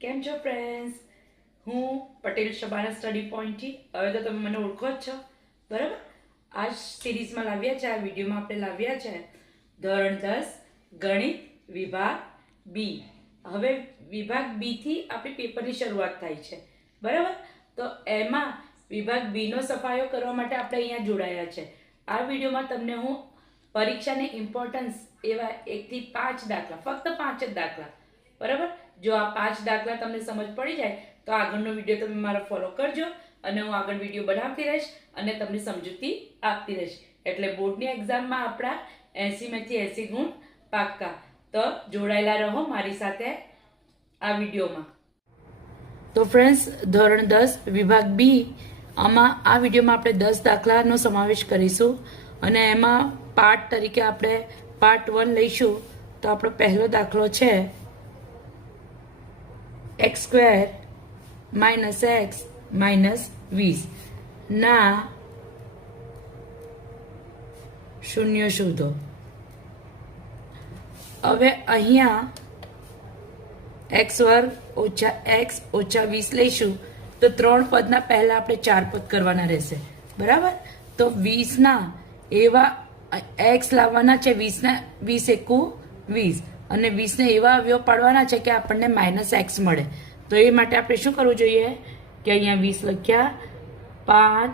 કેમ છો ફ્રેન્ડ્સ? હું પટેલ શબાના સ્ટડી પોઈન્ટથી. હવે તો તમે મને ઓળખો જ છો, બરાબર? આ સિરીઝમાં લાવ્યા છે, આ વિડીયોમાં આપણે લાવ્યા છે ધોરણ 10 ગણિત વિભાગ બી. હવે વિભાગ બીથી આપણી પેપરની શરૂઆત થાય છે, બરાબર? તો એમાં વિભાગ બીનો સફાયો કરવા માટે આપણે અહીંયા જોડાયા છે. આ વિડીયોમાં તમને હું પરીક્ષાને ઇમ્પોર્ટન્સ એવા 1 થી 5 દાખલા, ફક્ત 5 જ દાખલા, બરાબર? જો આ 5 દાખલા તમને સમજ પડી જાય તો આગળનો વિડીયો તમે મારો ફોલો કરજો અને હું આગળ વિડીયો બનાવતી રહીશ અને તમને સમજૂતી આપતી રહીશ. એટલે બોર્ડની એક્ઝામમાં આપણા 80માંથી 80 ગુણ પાક્કા. તો જોડાયેલા રહો મારી સાથે આ વિડીયોમાં. તો ફ્રેન્ડ્સ, ધોરણ 10 વિભાગ બી, આમાં આ વિડીયોમાં આપણે 10 દાખલાનો સમાવેશ કરીશું અને એમાં પાર્ટ તરીકે આપણે પાર્ટ 1 લઈશું. તો આપણો પહેલો દાખલો છે x² - x - 20 ના શૂન્ય શોધો. હવે અહીંયા x² - x - 20 લઈશું તો 3 પદના પહેલા આપણે 4 પદ કરવાના રહેશે, બરાબર? તો 20 ના એવા x લાવવાના છે, 20 ના 20 એકુ 20 અને 20 ને એવા અવયવ પાડવાના છે કે આપણને -x મળે. તો એ માટે આપણે શું કરવું જોઈએ કે અહીંયા 20 લખ્યા, 5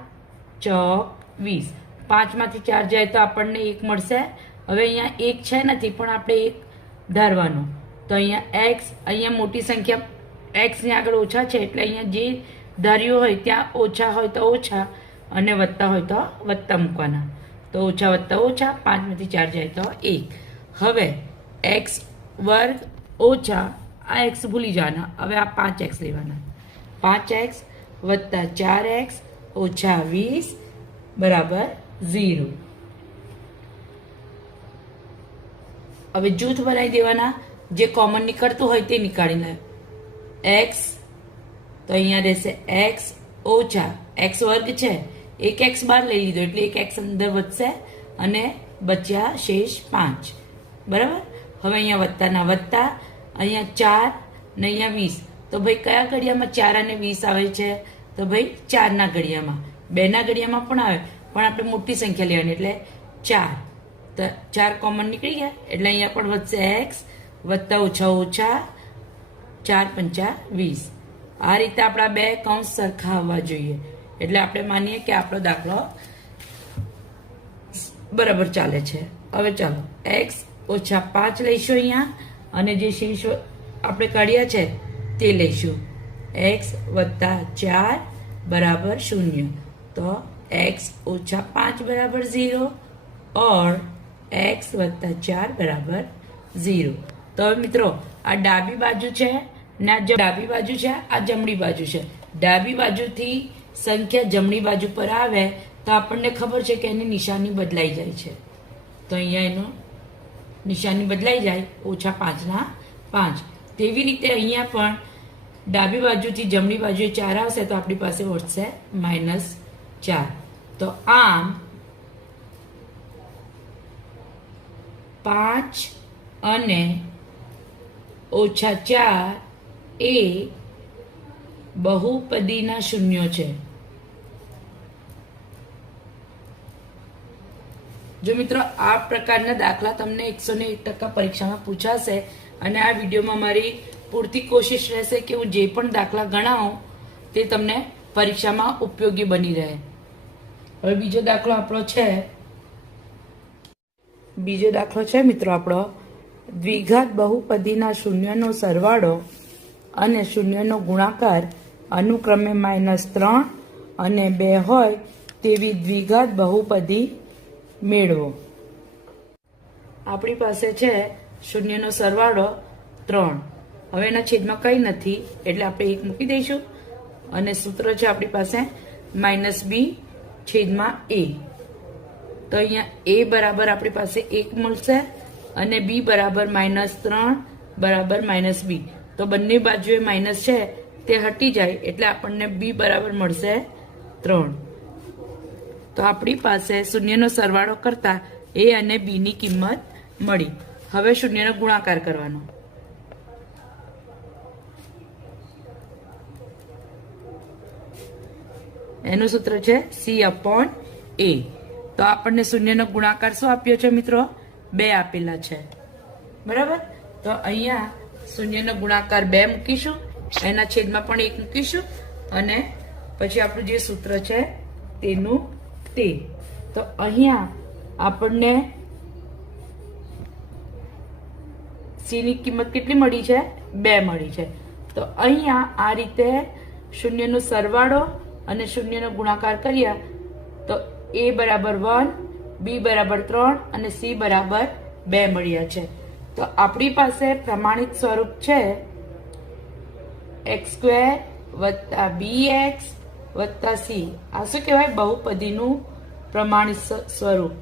ચોક 20, 5 માંથી 4 જાય તો આપણને 1 મળશે. હવે અહીંયા 1 છે નથી પણ આપણે 1 ધારવાનું. તો અહીંયા x, અહીંયા મોટી સંખ્યા x ની આગળ ઓછા છે એટલે અહીંયા જે ધાર્યું હોય ત્યાં ઓછા હોય તો ઓછા અને વત્તા હોય તો વત્તા મૂકવાના. તો ઓછા વત્તા ઓછા, 5 માંથી 4 જાય તો 1. હવે x² ઓછા આ x ભૂલી જવાના. હવે આ 5x લેવાના. 5x વત્તા 4x ઓછા 20 બરાબર 0. હવે જૂથ બનાવી દેવાના, જે કોમન નીકળતું હોય તે નીકાળી લે. x તો અહીંયા રહેશે x ઓછા x² છે, એક x બહાર લઈ લીધો એટલે એક x અંદર વધશે અને બચ્યા શેષ 5, બરાબર? હવે અહીંયા વત્તાના વત્તા, અહીંયા 4 ને અહીંયા 20. તો ભાઈ કયા ઘડિયામાં 4 અને 20 આવે છે? તો ભાઈ 4 ના ઘડિયામાં. 2 ના ઘડિયામાં પણ આવે પણ આપણે મોટી સંખ્યા લેવાની એટલે 4. તો 4 કોમન નીકળી ગયા એટલે અહીંયા પણ વધશે x વત્તા ઓછા ઓછા 4 પંચા 20. આ રીતે આપણા બે કૌંસ સરખા આવવા જોઈએ એટલે આપણે માનીએ કે આપણો દાખલો બરાબર ચાલે છે. હવે ચાલો x ઓછા 5 લઈશું અહીંયા અને જે શેષ આપણે કાઢ્યા છે તે લઈશું. x વત્તા 4 બરાબર 0. તો x ઓછા 5 બરાબર 0 और x વત્તા 4 બરાબર 0. તો હવે મિત્રો, આ ડાબી બાજુ છે ને આ ડાબી બાજુ છે, આ જમણી બાજુ છે. ડાબી બાજુથી સંખ્યા જમણી બાજુ પર આવે તો આપણને ખબર છે કે એની નિશાની બદલાઈ જાય છે. તો અહીંયા એનું નિશાની બદલાઈ જાય, ઓછા 5 ના 5. તેવી રીતે અહીંયા પણ ડાબી બાજુથી જમણી બાજુએ 4 આવશે તો આપણી પાસે વધશે -4. તો આમ 5 અને ઓછા 4 એ બહુપદીના શૂન્યો છે. જો મિત્રો, આ પ્રકારના દાખલા તમને 101% પરીક્ષામાં પૂછાશે અને આ વિડીયોમાં મારી પૂરતી કોશિશ રહેશે કે હું જે પણ દાખલા ગણાવું તે તમને પરીક્ષામાં ઉપયોગી બની રહે. હવે બીજો દાખલો આપણો છે મિત્રો આપણો દ્વિઘાત બહુપદીના શૂન્યનો સરવાળો અને શૂન્યનો ગુણાકાર અનુક્રમે -3 અને 2 હોય તેવી દ્વિઘાત બહુપદી મેળવો. આપણી પાસે છે શૂન્યનો સરવાળો 3. હવે એના છેદમાં કંઈ નથી એટલે આપણે 1 મૂકી દઈશું અને સૂત્ર છે આપણી પાસે -b છેદમાં a. તો અહીંયા a બરાબર આપણી પાસે 1 મળશે અને b બરાબર -3 બરાબર -b. તો બંને બાજુએ માઇનસ છે તે હટી જાય એટલે આપણને b બરાબર મળશે 3. તો આપણી પાસે શૂન્યનો સરવાળો કરતા a અને b ની કિંમત મળી. હવે શૂન્યનો ગુણાકાર કરવાનો. એનું સૂત્ર છે C/A. તો આપણને શૂન્યનો ગુણાકાર શું આપ્યો છે મિત્રો? 2 આપેલા છે, બરાબર. તો અહીંયા શૂન્યનો ગુણાકાર 2 મૂકીશું, એના છેદમાં પણ 1 મૂકીશું અને પછી આપણું જે સૂત્ર છે તેનું તે. તો અહીંયા આપણને C ની કિંમત કેટલી મળી છે? 2 મળી છે. તો અહીંયા આ રીતે શૂન્યનો સરવાળો અને શૂન્યનો ગુણાકાર કર્યા તો A બરાબર 1, B બરાબર 3 અને C બરાબર 2 મળ્યા છે. તો આપણી પાસે પ્રમાણિત સ્વરૂપ છે x² + bx + c. આ શું કહેવાય? બહુપદીનું પ્રમાણિત સ્વરૂપ.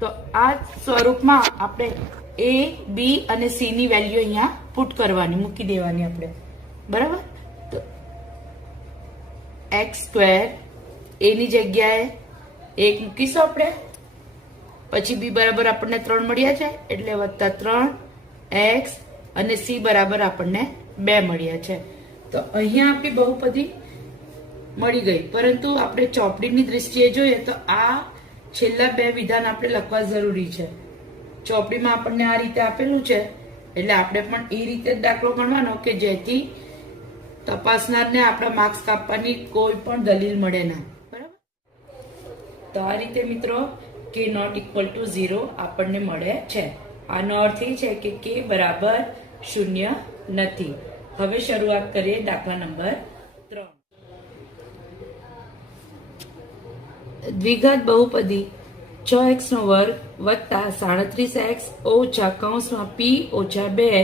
તો આ સ્વરૂપમાં આપણે A, B અને C ની વેલ્યુ અહીંયા પુટ કરવાની, મૂકી દેવાની આપણે, બરાબર. તો x² A ની જગ્યાએ 1 મૂકીશું આપણે, પછી B બરાબર આપણને 3 મળ્યા છે એટલે +3x અને C બરાબર આપણને 2 મળ્યા છે. તો અહીંયા આપણી બહુપદી મળી ગઈ. પરંતુ આપણે ચોપડીની દ્રષ્ટિએ જોઈએ તો આ છેલ્લા 2 વિધાન આપણે લખવા જરૂરી છે. ચોપડીમાં આપણને આ રીતે આપેલું છે એટલે આપણે પણ એ રીતે જ દાખલો ગણવાનો કે જેથી તપાસનારને આપણા માર્ક્સ કાપવાની કોઈ પણ દલીલ મળે ના, બરાબર. તો આ રીતે મિત્રો k ≠ 0 આપણને મળે છે. આનો અર્થ એ છે કે k બરાબર 0 નથી. હવે શરૂઆત કરીએ દાખલા નંબર 3. દ્વિઘાત બહુપદી 6x² + 37x - p - 2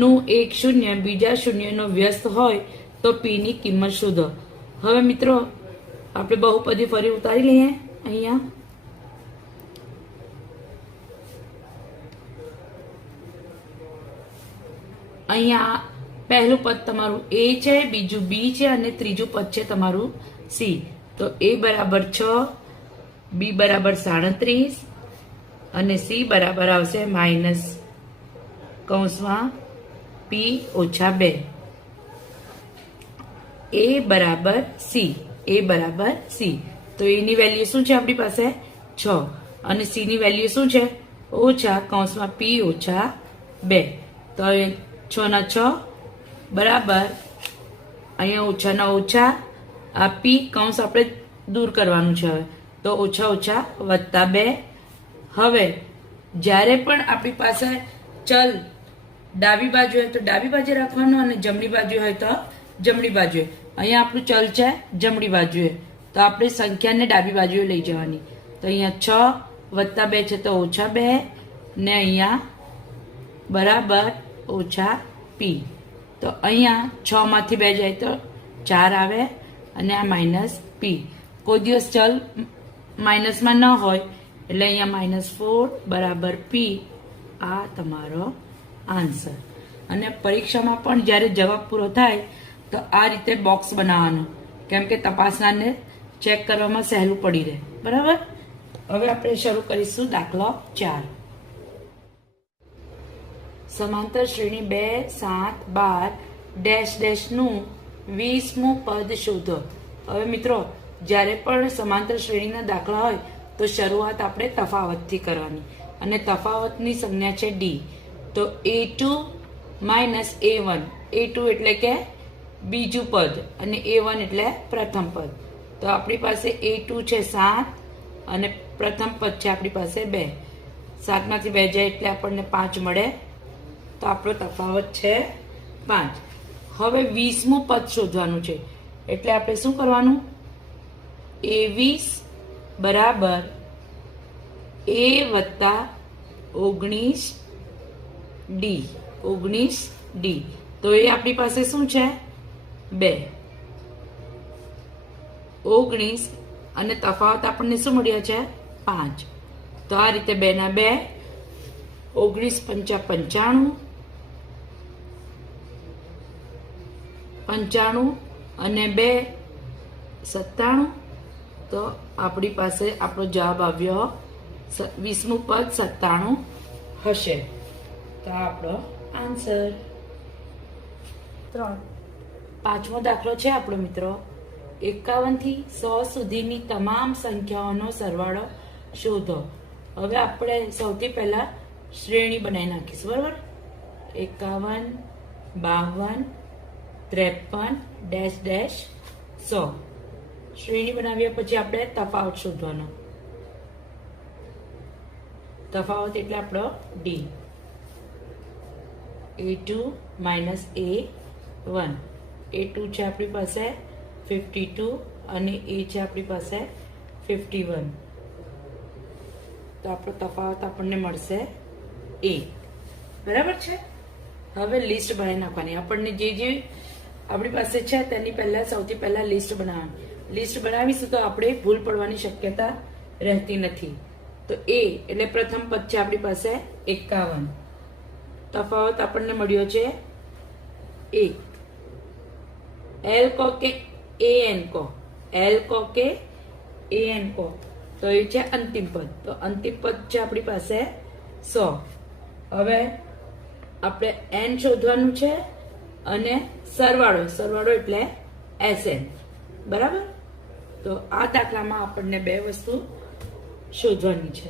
નું એક શૂન્ય બીજા શૂન્યનો વ્યસ્ત હોય તો p ની કિંમત શોધો. હવે મિત્રો આપણે બહુપદી ફરી ઉતારી લઈએ. અહીંયા પહેલું પદ તમારું A છે, બીજું B છે અને ત્રીજું પદ છે તમારું C. તો A બરાબર 6, B બરાબર 37 અને C બરાબર આવશે -p - 2. A બરાબર C. તો A ની વેલ્યુ શું છે આપણી પાસે? 6 અને C ની વેલ્યુ શું છે? -p - 2. તો 6 ના 6 બરાબર અહીંયા ઓછા ના ઓછા આ p કૌંસ આપણે દૂર કરવાનું છે. હવે તો -+2. હવે જ્યારે પણ આપણી પાસે ચલ ડાબી બાજુ હોય તો ડાબી બાજુ રાખવાનું અને જમણી બાજુ હોય તો જમણી બાજુએ. અહીંયા આપણું ચલ છે જમણી બાજુએ, તો આપણે સંખ્યાને ડાબી બાજુએ લઈ જવાની. તો અહીંયા 6 + 2 છે તો -2 ને અહીંયા બરાબર -p. તો અહીંયા 6 માંથી 2 જાય તો 4 આવે અને આ -p. કોઈ દિવસ ચલ માઇનસમાં ન હોય એટલે અહીંયા -4 બરાબર p. આ તમારો આન્સર. અને પરીક્ષામાં પણ જ્યારે જવાબ પૂરો થાય તો આ રીતે બોક્સ બનાવવાનું, કેમ કે તપાસનારને ચેક કરવામાં સહેલું પડી રહે, બરાબર. હવે આપણે શરૂ કરીશું દાખલો 4. સમાંતર શ્રેણી 2, 7, 12 નું 20મું પદ શોધો. હવે મિત્રો જ્યારે પણ સમાંતર શ્રેણીના દાખલા હોય તો શરૂઆત આપણે તફાવતથી કરવાની અને તફાવતની સંજ્ઞા છે d. તો a2 - a1. a2 એટલે કે બીજું પદ અને a1 એટલે પ્રથમ પદ. તો આપણી પાસે a2 છે 7 અને પ્રથમ પદ છે આપણી પાસે 2. 7 માંથી 2 જાય એટલે આપણને 5 મળે. તો આપણો તફાવત છે 5. હવે 20મું પદ શોધવાનું છે એટલે આપણે શું કરવાનું? a20 બરાબર a + 19d. 19d. તો એ આપણી પાસે શું છે? 2. 19 અને તફાવત આપણને શું મળ્યા છે? 5. તો આ રીતે 2 ના 2 19 × 5 = 95 અને 2 97. તો આપણી પાસે આપણો જવાબ આવ્યો 20મું પદ 97 હશે. તો આ આપણો આન્સર. 3. પાંચમો દાખલો છે આપણો મિત્રો, 51 થી 100 સુધીની તમામ સંખ્યાઓનો સરવાળો શોધો. હવે આપણે સૌથી પહેલા શ્રેણી બનાવી નાખીશું, બરાબર? 51, 52, 53, ડેશ ડેશ 100. શ્રેણી બનાવ્યા પછી આપણે તફાવત શોધવાનો. તફાવત એટલે આપણો D. A2 minus A1. A2 છે આપણી પાસે 52 અને A છે આપણી પાસે 51. તો આપણો તફાવત આપણને મળશે A. બરાબર છે? હવે લિસ્ટ બનાવી નાખવાની. આપણને જે જે આપણી પાસે છે તેની પહેલા સૌથી પહેલા લિસ્ટ બનાવવાની. લિસ્ટ બનાવીશું તો આપણે ભૂલ પડવાની શક્યતા રહેતી નથી. તો A એટલે પ્રથમ પદ છે આપણી પાસે 51. તફાવત આપણને મળ્યો છે 1. L કો કે AN કો, L કો કે AN કો, તો એ છે અંતિમ પદ. તો અંતિમ પદ છે આપણી પાસે 100. હવે આપણે n શોધવાનું છે અને સરવાળો એટલે SN. બરાબર? તો આ દાખલામાં આપણને બે વસ્તુ શોધવાની છે.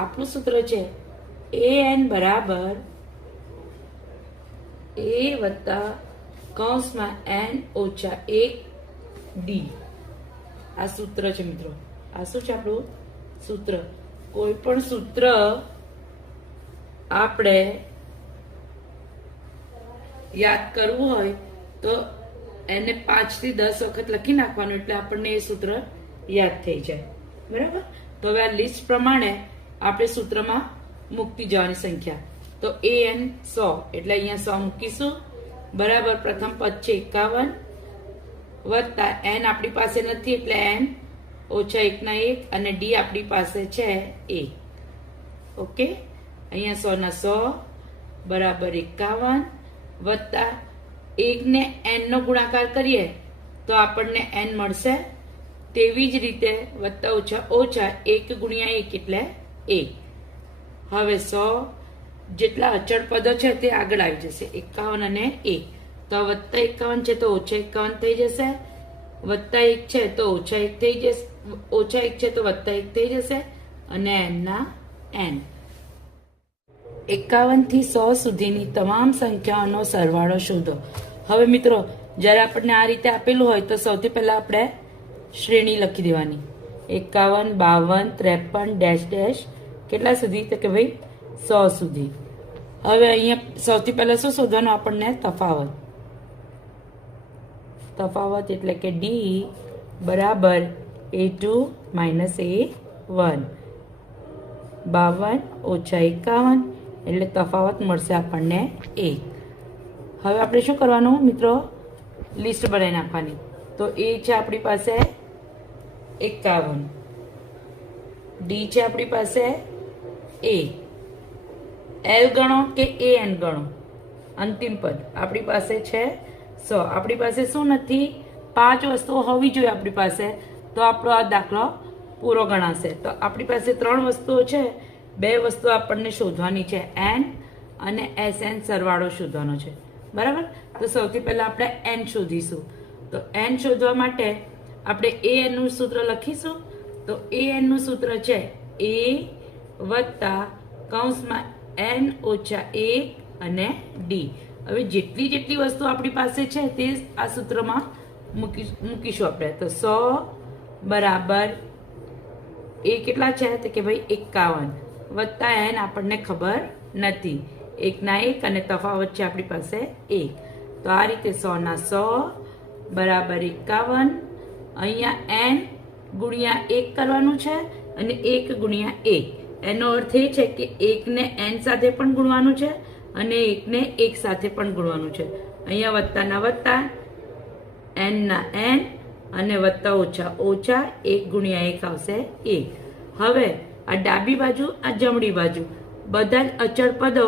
આપણું સૂત્ર છે AN બરાબર A વત્તા કૌંસમાં n ઓછા 1 D. આ સૂત્ર છે મિત્રો. આ શું છે આપણું સૂત્ર? કોઈ પણ સૂત્ર આપણે યાદ કરવું હોય તો એને 5 થી 10 વખત લખી નાખવાનું, એટલે આપણને એ સૂત્ર યાદ થઈ જાય. બરાબર? તો હવે આ લિસ્ટ પ્રમાણે આપણે સૂત્રમાં મૂકતી જવાની સંખ્યા. તો AN 100 એટલે અહીંયા 100 મૂકીશું. બરાબર, પ્રથમ પદ છે 51 વત્તા n આપણી પાસે નથી એટલે n ઓછા 1 ના 1 અને D આપણી પાસે છે A. ઓકે, અહીંયા 100 ના 100 બરાબર 51 વત્તા 1 ને n નો ગુણાકાર કરીએ તો આપણને n મળશે. તેવી જ રીતે વત્તા ઓછા ઓછા 1 ગુણ્યા 1 એટલે 1. હવે 100 જેટલા અચળ પદો છે તે આગળ આવી જશે, 51 અને 1. તો વત્તા 51 છે તો ઓછા 51 થઈ જશે, વત્તા 1 છે તો ઓછા 1 થઈ જશે, ઓછા 1 છે તો વત્તા 1 થઈ જશે અને n ના n. 51 થી 100 સુધીની તમામ સંખ્યાઓનો સરવાળો શોધો. હવે મિત્રો, જ્યારે આપણને આ રીતે આપેલું હોય તો સૌથી પહેલા આપણે શ્રેણી લખી દેવાની. 51, 52, 53 ડેશ ડેશ કેટલા સુધી? તો કે ભાઈ 100 સુધી. હવે અહીંયા સૌથી પહેલા શું શોધવાનું? આપણને તફાવત. તફાવત એટલે કે D બરાબર A2 માઇનસ A1. 52 ઓછા 51 એટલે તફાવત મળશે આપણને 1. હવે આપણે શું કરવાનું મિત્રો? લિસ્ટ બનાવી નાખવાની. તો A છે આપણી પાસે 51, D છે આપણી પાસે A. L ગણો કે AN ગણો, અંતિમ પદ આપણી પાસે છે 100. આપણી પાસે શું નથી? 5 વસ્તુઓ હોવી જોઈએ આપણી પાસે, તો આપણો આ દાખલો પૂરો ગણાશે. તો આપણી પાસે 3 વસ્તુઓ છે, 2 વસ્તુઓ આપણને શોધવાની છે, n અને SN સરવાળો શોધવાનો છે. બરાબર? તો સૌથી પહેલા આપણે n શોધીશું. તો n શોધવા માટે આપણે AN નું સૂત્ર લખીશું. તો AN નું સૂત્ર છે A વત્તા કૌંસમાં n ઓછા 1 અને D. હવે જેટલી વસ્તુ આપણી પાસે છે તે આ સૂત્રમાં મૂકીશું આપણે. તો 100 બરાબર A કેટલા છે? તો કે ભાઈ 51 વત્તા n આપણને ખબર નથી, 1 ના 1 અને તફાવત છે આપણી પાસે 1. તો આ રીતે 100 ના 100 બરાબર 51. અહીંયા n ગુણ્યા 1 કરવાનું છે અને 1 ગુણ્યા 1. એનો અર્થ એ છે કે 1 ને n સાથે પણ ગુણવાનું છે અને 1 ને 1 સાથે પણ ગુણવાનું છે. અહીંયા વત્તાના વત્તા, n ના n અને વત્તા ઓછા ઓછા, 1 ગુણ્યા 1 આવશે 1. હવે આ ડાબી બાજુ આ જમણી બાજુ બધા જ અચળ પદો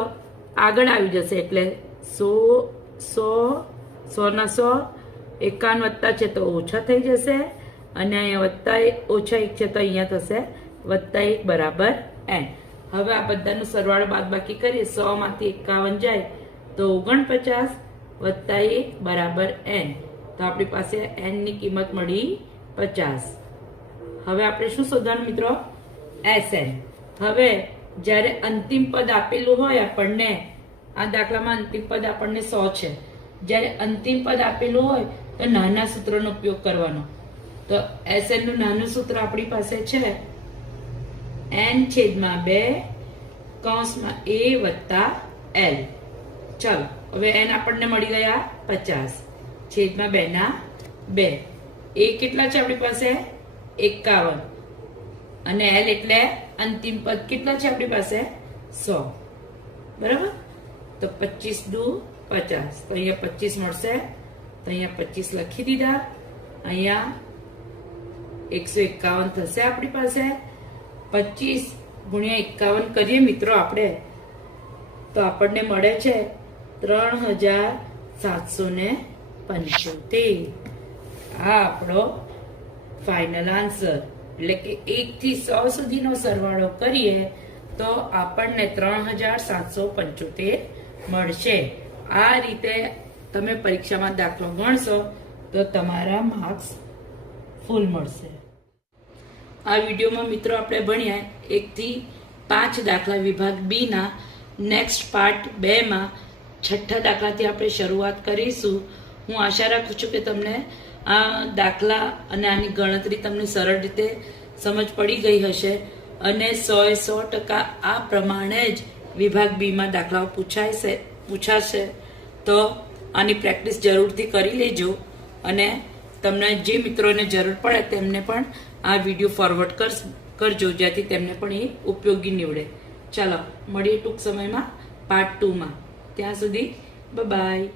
આગળ આવી જશે એટલે 100 100 ના 100, 51 વત્તા છે તો ઓછા થઈ જશે અને અહીંયા વત્તા ઓછા 1 છે તો અહીંયા થશે વત્તા 1 બરાબર n. હવે આ બધાનો સરવાળો બાદબાકી કરીએ. 100 માંથી 51 જાય તો 49 વત્તા 1 બરાબર n. તો આપણી પાસે n ની કિંમત મળી 50. હવે આપણે શું શોધવાનું મિત્રો? Sn. હવે જ્યારે અંતિમ પદ આપેલું હોય આપણને, આ દાખલામાં અંતિમ પદ આપણને 100 છે. જ્યારે અંતિમ પદ આપેલું હોય તો નાના સૂત્રનો ઉપયોગ કરવાનો. તો Sn નું નાનું સૂત્ર આપણી પાસે છે n/2 કૌંસમાં a વત્તા l. ચાલો હવે n આપણને મળી ગયા 50 છેદમાં 2 ના 2. a કેટલા છે આપણી પાસે? 51. અને l એટલે અંતિમ પદ કેટલા છે આપણી પાસે? 100. બરાબર? તો 25 દુ 50. તો અહીંયા 25 મળશે. તો અહીંયા 25 લખી દીધા. અહીંયા 151 થશે આપણી પાસે. 25 ગુણ્યા 51 કરીએ મિત્રો આપણે, તો આપણને મળે છે 3775. આ આપણો ફાઇનલ આન્સર. એટલે કે 1 થી 100 સુધીનો સરવાળો કરીએ તો આપણને 3775 મળશે. આ રીતે તમે પરીક્ષામાં દાખલો ગણશો તો તમારા માર્ક્સ ફૂલ મળશે. આ વિડીયોમાં મિત્રો આપણે ભણ્યા 1 થી 5 દાખલા વિભાગ બી ના. નેક્સ્ટ પાર્ટ 2 માં 6થા દાખલાથી આપણે શરૂઆત કરીશું. હું આશા રાખું છું કે તમને આ દાખલા અને આની ગણતરી તમને સરળ રીતે સમજ પડી ગઈ હશે અને 100% આ પ્રમાણે જ વિભાગ બી માં દાખલાઓ પૂછાશે. તો આની પ્રેક્ટિસ જરૂરથી કરી લેજો અને તમને જે મિત્રોને જરૂર પડે તેમને પણ આ વિડીયો ફોરવર્ડ કરજો, જેથી તેમને પણ એ ઉપયોગી નીવડે. ચાલો મળીએ ટૂંક સમયમાં પાર્ટ 2 માં. ત્યાં સુધી બાય.